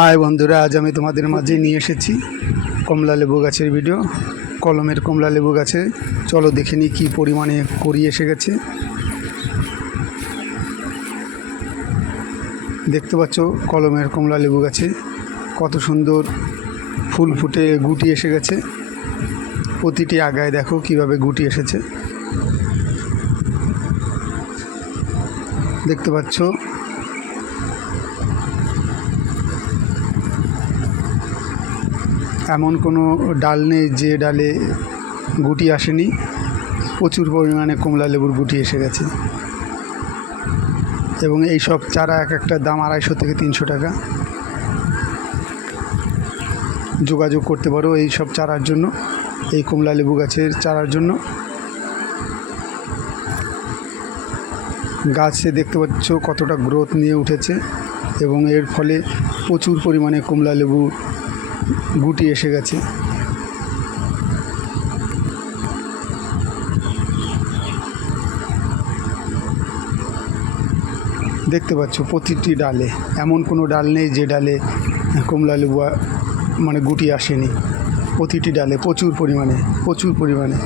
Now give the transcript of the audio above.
High বন্ধুরা, আজ আমি তোমাদের মাঝে নিয়ে এসেছি কমলা লেবু গাছের ভিডিও কলমের কমলা লেবু গাছে। চলো দেখে নিই কী পরিমাণে করি এসে গেছে। দেখতে পাচ্ছ কলমের কমলা লেবু গাছে কত সুন্দর ফুল ফুটে গুটি এসে গেছে। প্রতিটি আগায় দেখো কীভাবে গুটি এসেছে। দেখতে পাচ্ছ এমন কোনো ডাল নেই যে ডালে গুটি আসেনি। প্রচুর পরিমাণে কমলা লেবুর গুটি এসে গেছে। এবং এই সব চারা এক একটা দাম আড়াইশো থেকে তিনশো টাকা। যোগাযোগ করতে পারো এই সব চারার জন্য, এই কমলা লেবু গাছের চারার জন্য। গাছে দেখতে পাচ্ছ কতটা গ্রোথ নিয়ে উঠেছে এবং এর ফলে প্রচুর পরিমাণে কমলা লেবু গুটি এসে গেছে। দেখতে পাচ্ছ প্রতিটি ডালে, এমন কোনো ডাল নেই যে ডালে কমলা লেবু মানে গুটি আসেনি। প্রতিটি ডালে প্রচুর পরিমাণে প্রচুর পরিমাণে।